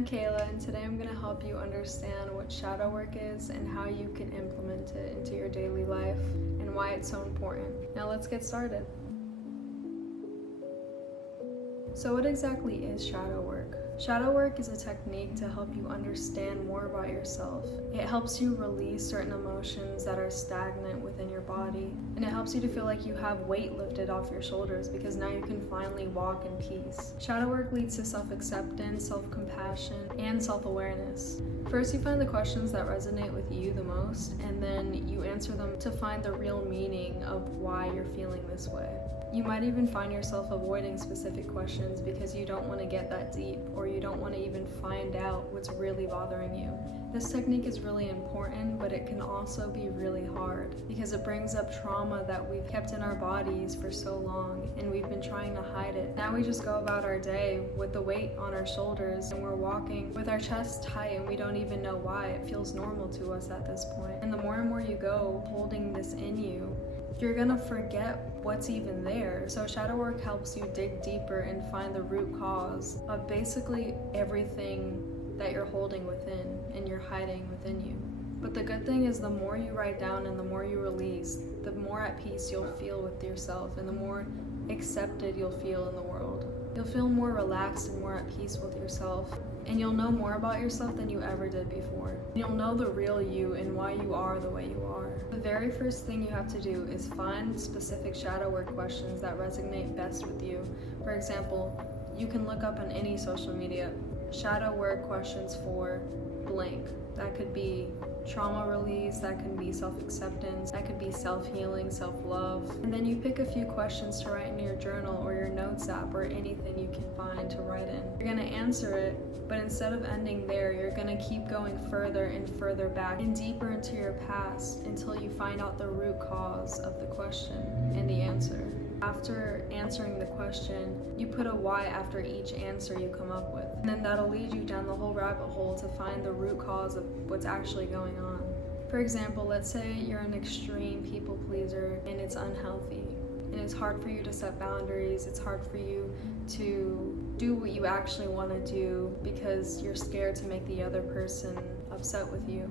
I'm Kayla, and today I'm going to help you understand what shadow work is and how you can implement it into your daily life and why it's so important. Now let's get started. So what exactly is shadow work? Shadow work is a technique to help you understand more about yourself. It helps you release certain emotions that are stagnant within your body, and it helps you to feel like you have weight lifted off your shoulders because now you can finally walk in peace. Shadow work leads to self-acceptance, self-compassion, and self-awareness. First, you find the questions that resonate with you the most, and then you answer them to find the real meaning of why you're feeling this way. You might even find yourself avoiding specific questions because you don't want to get that deep, or you don't want to even find out what's really bothering you. This technique is really important, but it can also be really hard because it brings up trauma that we've kept in our bodies for so long and we've been trying to hide it. Now we just go about our day with the weight on our shoulders and we're walking with our chest tight and we don't even know why. It feels normal to us at this point. And the more and more you go holding this in you, you're gonna forget what's even there. So shadow work helps you dig deeper and find the root cause of basically everything that you're holding within and you're hiding within you. But the good thing is the more you write down and the more you release, the more at peace you'll feel with yourself and the more accepted you'll feel in the world. You'll feel more relaxed and more at peace with yourself, and you'll know more about yourself than you ever did before. You'll know the real you and why you are the way you are. The very first thing you have to do is find specific shadow work questions that resonate best with you. For example, you can look up on any social media, shadow work questions for blank. That could be trauma release, that can be self-acceptance, that could be self-healing, self-love. And then you pick a few questions to write in your journal or your notes app or anything you can find to write in. You're gonna answer it, but instead of ending there, you're gonna keep going further and further back and deeper into your past until you find out the root cause of the question and the answer. After answering the question, you put a why after each answer you come up with. And then that'll lead you down the whole rabbit hole to find the root cause of what's actually going on. For example, let's say you're an extreme people pleaser and it's unhealthy. And it's hard for you to set boundaries, it's hard for you to do what you actually want to do because you're scared to make the other person upset with you.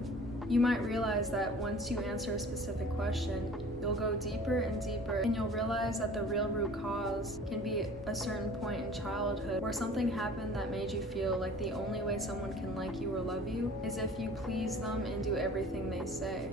You might realize that once you answer a specific question, you'll go deeper and deeper, and you'll realize that the real root cause can be a certain point in childhood where something happened that made you feel like the only way someone can like you or love you is if you please them and do everything they say.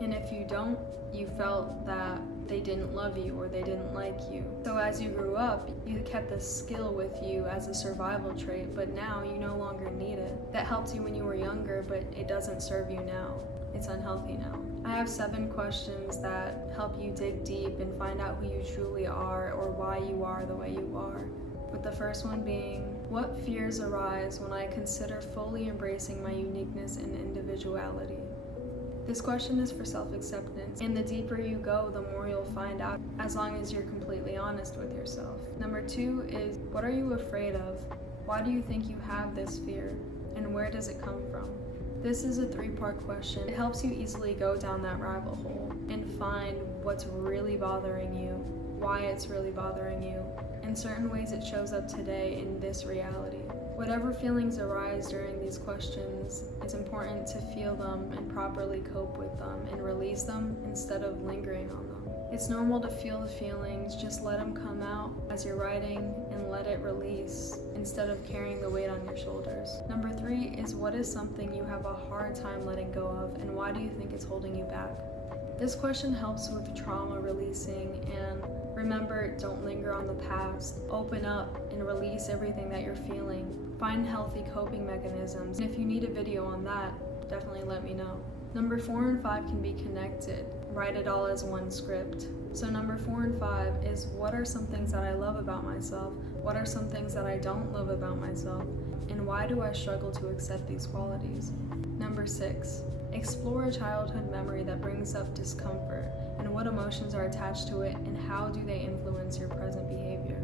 And if you don't, you felt that they didn't love you or they didn't like you. So as you grew up, you kept this skill with you as a survival trait, but now you no longer need it. That helped you when you were younger, but it doesn't serve you now. It's unhealthy now. I have 7 questions that help you dig deep and find out who you truly are or why you are the way you are. With the first one being, what fears arise when I consider fully embracing my uniqueness and individuality? This question is for self-acceptance, and the deeper you go, the more you'll find out, as long as you're completely honest with yourself. Number 2 is, what are you afraid of? Why do you think you have this fear? And where does it come from? This is a 3-part question. It helps you easily go down that rabbit hole and find what's really bothering you, why it's really bothering you. In certain ways it shows up today in this reality. Whatever feelings arise during these questions, it's important to feel them and properly cope with them and release them instead of lingering on them. It's normal to feel the feelings, just let them come out as you're writing and let it release instead of carrying the weight on your shoulders. Number 3 is, what is something you have a hard time letting go of and why do you think it's holding you back? This question helps with trauma releasing, and remember, don't linger on the past. Open up and release everything that you're feeling. Find healthy coping mechanisms. And if you need a video on that, definitely let me know. Number 4 and 5 can be connected. Write it all as one script. So number 4 and 5 is, what are some things that I love about myself? What are some things that I don't love about myself? And why do I struggle to accept these qualities? Number 6, explore a childhood memory that brings up discomfort and what emotions are attached to it and how do they influence your present behavior.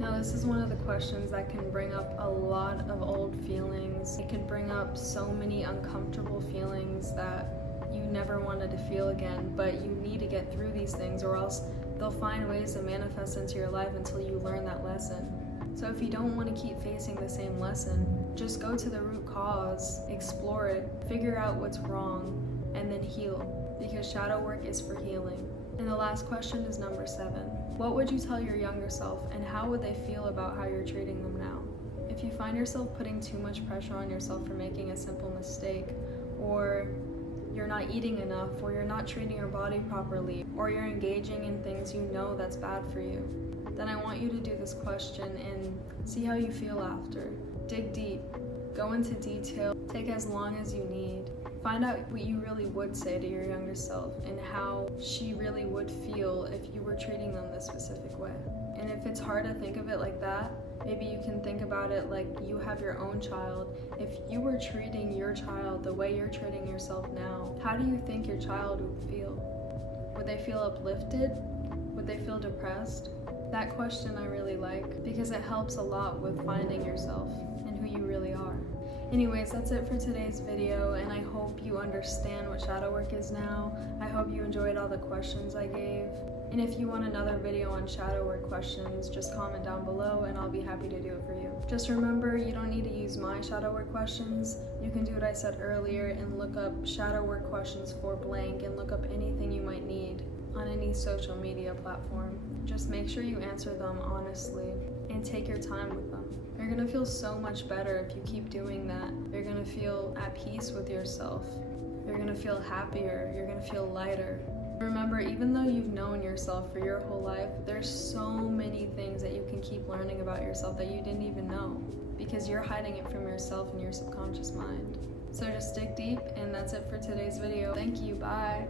Now this is one of the questions that can bring up a lot of old feelings. It can bring up so many uncomfortable feelings that you never wanted to feel again, but you need to get through these things or else they'll find ways to manifest into your life until you learn that lesson. So if you don't want to keep facing the same lesson, Just go to the root cause, explore it, figure out what's wrong, and then heal, because shadow work is for healing. And the last question is number 7. What would you tell your younger self, and how would they feel about how you're treating them now? If you find yourself putting too much pressure on yourself for making a simple mistake, or you're not eating enough, or you're not treating your body properly, or you're engaging in things you know that's bad for you, then I want you to do this question and see how you feel after. Dig deep, go into detail, take as long as you need. Find out what you really would say to your younger self and how she really would feel if you were treating them this specific way. And if it's hard to think of it like that, maybe you can think about it like you have your own child. If you were treating your child the way you're treating yourself now, how do you think your child would feel? Would they feel uplifted? Would they feel depressed? That question I really like, because it helps a lot with finding yourself and who you really are. Anyways, that's it for today's video, and I hope you understand what shadow work is now. I hope you enjoyed all the questions I gave. And if you want another video on shadow work questions, just comment down below and I'll be happy to do it for you. Just remember, you don't need to use my shadow work questions. You can do what I said earlier and look up shadow work questions for blank and look up anything you might need on any social media platform. Just make sure you answer them honestly and take your time with them. You're gonna feel so much better if you keep doing that. You're gonna feel at peace with yourself. You're gonna feel happier. You're gonna feel lighter. Remember, even though you've known yourself for your whole life, there's so many things that you can keep learning about yourself that you didn't even know, because you're hiding it from yourself and your subconscious mind. So just dig deep, and that's it for today's video. Thank you, bye.